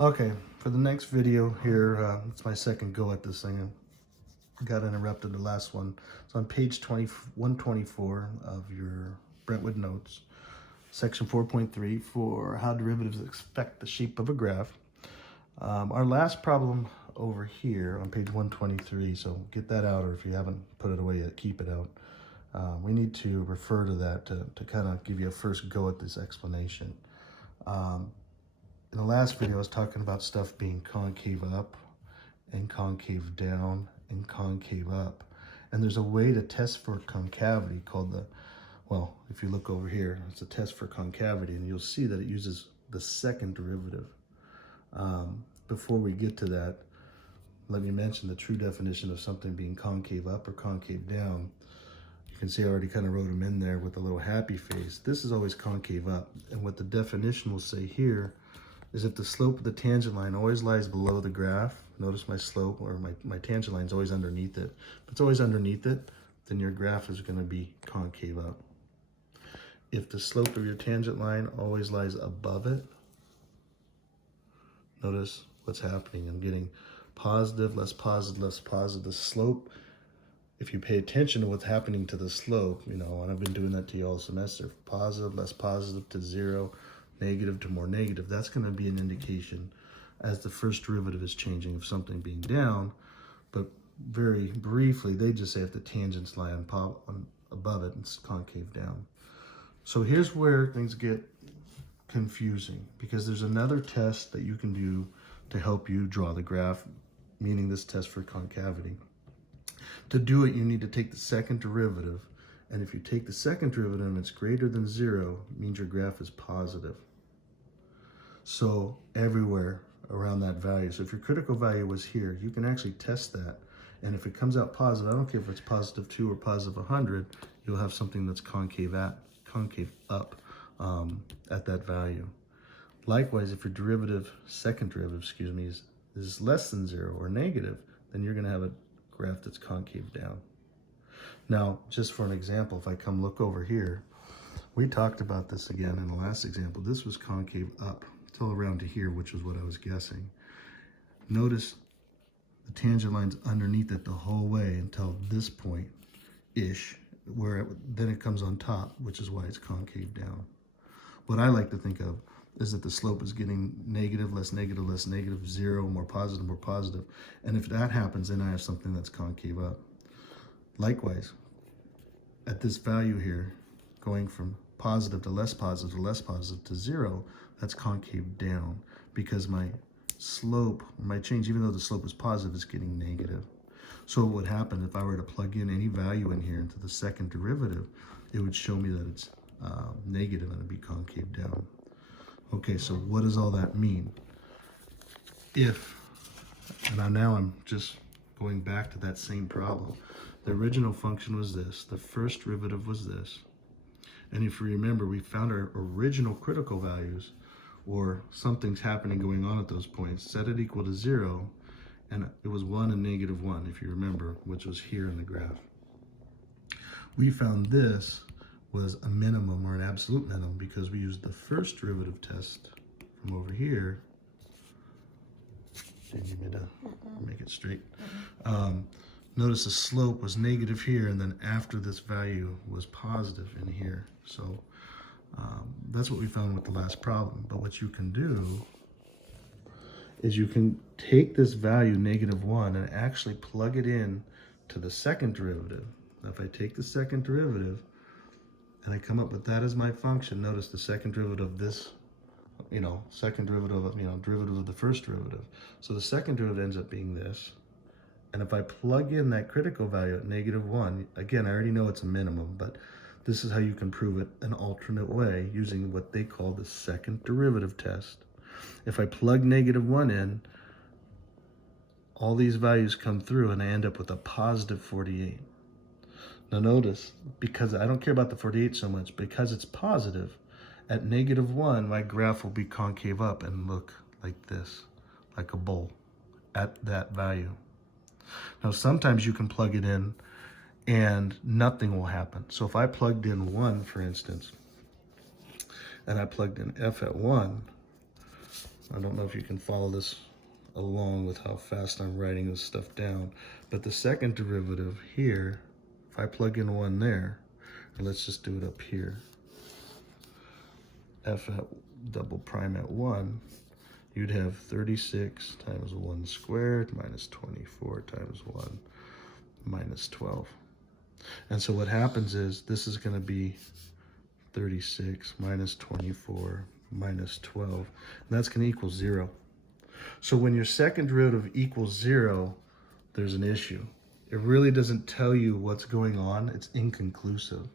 Okay, for the next video here, it's my second go at this thing. I got interrupted the last one. It's on page 124 of your Brentwood notes, section 4.3 for how derivatives affect the shape of a graph. Our last problem over here on page 123, so get that out, or if you haven't put it away yet, keep it out. We need to refer to that to kind of give you a first go at this explanation. In the last video, I was talking about stuff being concave up and concave down and concave up. And there's a way to test for concavity called well, if you look over here, it's a test for concavity, and you'll see that it uses the second derivative. Before we get to that, let me mention the true definition of something being concave up or concave down. You can see I already kind of wrote them in there with a little happy face. This is always concave up. And what the definition will say here is if the slope of the tangent line always lies below the graph, notice my slope or my tangent line is always underneath it. If it's always underneath it, then your graph is going to be concave up. If the slope of your tangent line always lies above it, notice what's happening. I'm getting positive, less positive, less positive. The slope, if you pay attention to what's happening to the slope, and I've been doing that to you all semester, positive, less positive to zero, negative to more negative, that's going to be an indication as the first derivative is changing of something being down. But very briefly, they just say if the tangents lie above it, it's concave down. So here's where things get confusing, because there's another test that you can do to help you draw the graph, meaning this test for concavity. To do it, you need to take the second derivative, and if you take the second derivative and it's greater than zero, it means your graph is positive. So everywhere around that value. So if your critical value was here, you can actually test that. And if it comes out positive, I don't care if it's positive 2 or positive 100, you'll have something that's concave up at that value. Likewise, if your second derivative, is less than 0 or negative, then you're going to have a graph that's concave down. Now, just for an example, if I come look over here, we talked about this again in the last example. This was concave up till around to here, which was what I was guessing. Notice the tangent line's underneath it the whole way until this point-ish, where then it comes on top, which is why it's concave down. What I like to think of is that the slope is getting negative, less negative, less negative, 0, more positive, more positive. And if that happens, then I have something that's concave up. Likewise, at this value here, going from positive to less positive to less positive to 0, that's concave down, because my slope, my change, even though the slope is positive, is getting negative. So what would happen if I were to plug in any value in here into the second derivative, it would show me that it's negative and it'd be concave down. Okay, so what does all that mean? Now I'm just going back to that same problem. The original function was this, the first derivative was this. And if you remember, we found our original critical values, or something's happening going on at those points, set it equal to 0, and it was 1 and negative 1, if you remember, which was here in the graph. We found this was a minimum or an absolute minimum because we used the first derivative test from over here. Do you need me to make it straight? Notice the slope was negative here, and then after this value was positive in here. So that's what we found with the last problem. But what you can do is you can take this value, negative 1, and actually plug it in to the second derivative. Now, if I take the second derivative and I come up with that as my function, notice the second derivative of this, second derivative of, derivative of the first derivative. So the second derivative ends up being this. And if I plug in that critical value at negative 1, again, I already know it's a minimum, but this is how you can prove it an alternate way using what they call the second derivative test. If I plug negative 1 in, all these values come through and I end up with a positive 48. Now notice, because I don't care about the 48 so much, because it's positive, at negative 1, my graph will be concave up and look like this, like a bowl at that value. Now, sometimes you can plug it in and nothing will happen. So if I plugged in 1, for instance, and I plugged in f at 1, I don't know if you can follow this along with how fast I'm writing this stuff down, but the second derivative here, if I plug in 1 there, and let's just do it up here, f at double prime at 1, you'd have 36 times 1 squared minus 24 times 1 minus 12. And so what happens is this is going to be 36 minus 24 minus 12, and that's going to equal 0. So when your second derivative equals 0, there's an issue. It really doesn't tell you what's going on. It's inconclusive.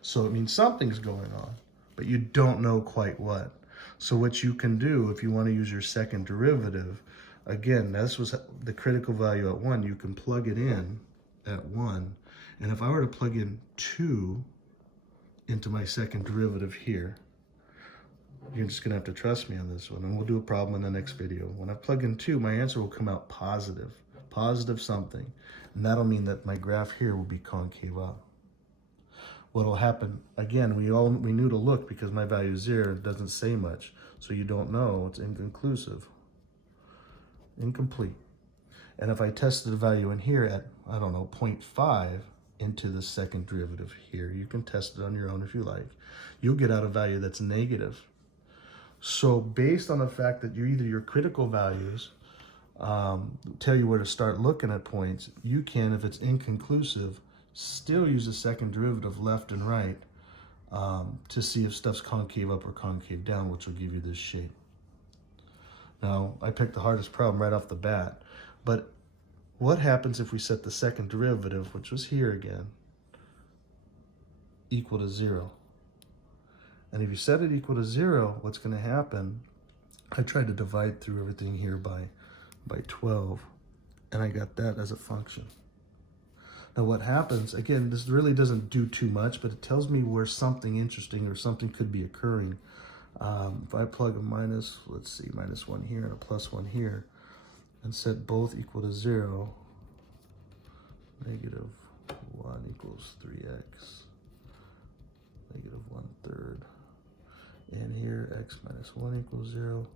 So it means something's going on, but you don't know quite what. So what you can do if you want to use your second derivative, again, this was the critical value at 1. You can plug it in at 1. And if I were to plug in 2 into my second derivative here, you're just gonna have to trust me on this one, and we'll do a problem in the next video. When I plug in 2, my answer will come out positive something. And that'll mean that my graph here will be concave up. What'll happen, again, we knew to look because my value is 0, it doesn't say much. So you don't know, it's inconclusive, incomplete. And if I tested the value in here at, I don't know, 0.5 into the second derivative here, you can test it on your own if you like, you'll get out a value that's negative. So based on the fact that your critical values tell you where to start looking at points, you can, if it's inconclusive, still use the second derivative left and right to see if stuff's concave up or concave down, which will give you this shape. Now, I picked the hardest problem right off the bat, but what happens if we set the second derivative, which was here again, equal to 0? And if you set it equal to 0, what's going to happen, I tried to divide through everything here by 12, and I got that as a function. Now what happens, again, this really doesn't do too much, but it tells me where something interesting or something could be occurring. If I plug a minus, let's see, minus 1 here and a plus 1 here, and set both equal to 0, negative 1 equals 3x, negative 1/3. And here, x minus 1 equals 0.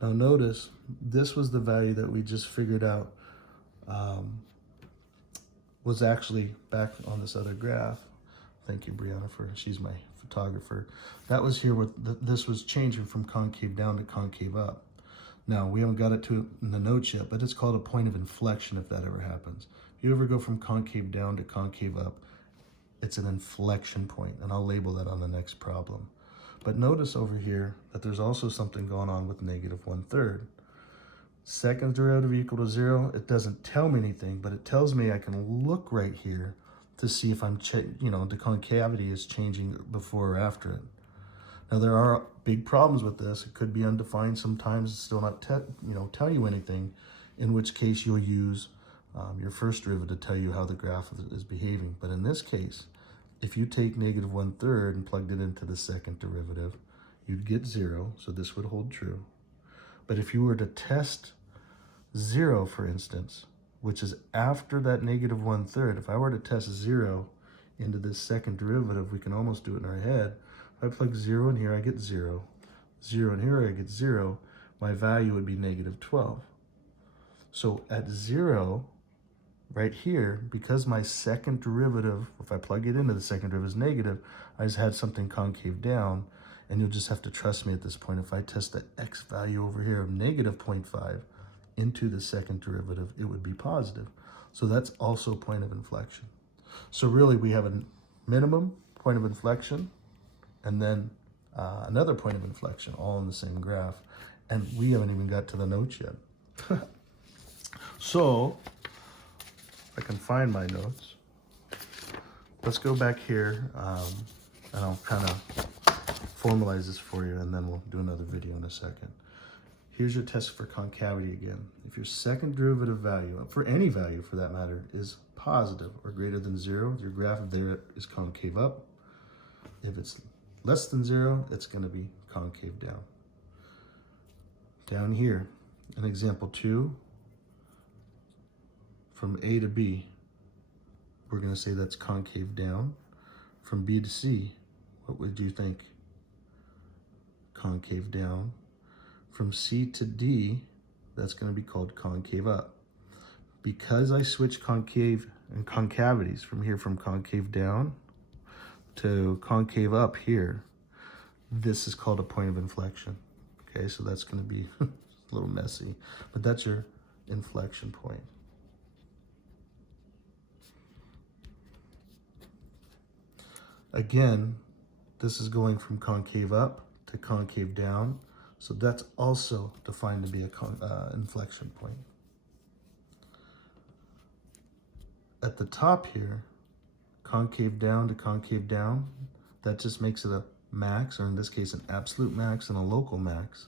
Now notice, this was the value that we just figured out was actually back on this other graph. Thank you, Brianna, she's my photographer. That was here where this was changing from concave down to concave up. Now, we haven't got it to in the notes yet, but it's called a point of inflection if that ever happens. If you ever go from concave down to concave up, it's an inflection point, and I'll label that on the next problem. But notice over here that there's also something going on with negative 1/3. Second derivative equal to 0, it doesn't tell me anything, but it tells me I can look right here to see if the concavity is changing before or after it. Now there are big problems with this. It could be undefined sometimes, it's still not tell you anything, in which case you'll use your first derivative to tell you how the graph is behaving. But in this case, if you take negative 1/3 and plugged it into the second derivative, you'd get 0, so this would hold true. But if you were to test 0, for instance, which is after that negative 1/3, if I were to test 0 into this second derivative, we can almost do it in our head. If I plug 0 in here, I get 0. 0 in here, I get 0. My value would be negative 12. So at 0, right here, because my second derivative, if I plug it into the second derivative is negative, I just had something concave down, and you'll just have to trust me at this point. If I test the x value over here of negative 0.5 into the second derivative, it would be positive. So that's also a point of inflection. So really we have a minimum point of inflection and then another point of inflection all in the same graph. And we haven't even got to the notes yet. So I can find my notes. Let's go back here and I'll kind of formalize this for you, and then we'll do another video in a second. Here's your test for concavity again. If your second derivative value, for any value for that matter, is positive or greater than 0, your graph there is concave up. If it's less than 0, it's going to be concave down. Down here, in example 2, from A to B, we're going to say that's concave down. From B to C, what would you think? Concave down. from C to D, that's going to be called concave up. Because I switch concave and concavities from here, from concave down to concave up here, this is called a point of inflection. Okay, so that's going to be a little messy, but that's your inflection point. Again, this is going from concave up to concave down, so that's also defined to be a inflection point. At the top here, concave down to concave down, that just makes it a max, or in this case an absolute max and a local max.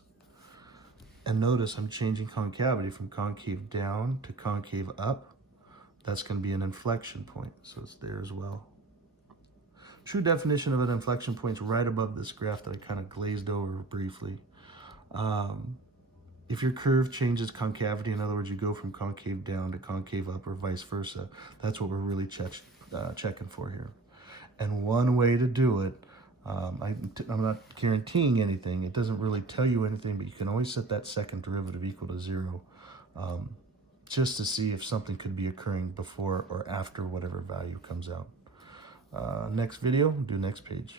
And notice I'm changing concavity from concave down to concave up. That's going to be an inflection point, so it's there as well. True definition of an inflection point is right above this graph that I kind of glazed over briefly. If your curve changes concavity, in other words, you go from concave down to concave up or vice versa, that's what we're really checking for here. And one way to do it, I'm not guaranteeing anything, it doesn't really tell you anything, but you can always set that second derivative equal to 0, just to see if something could be occurring before or after whatever value comes out. Next video, do next page.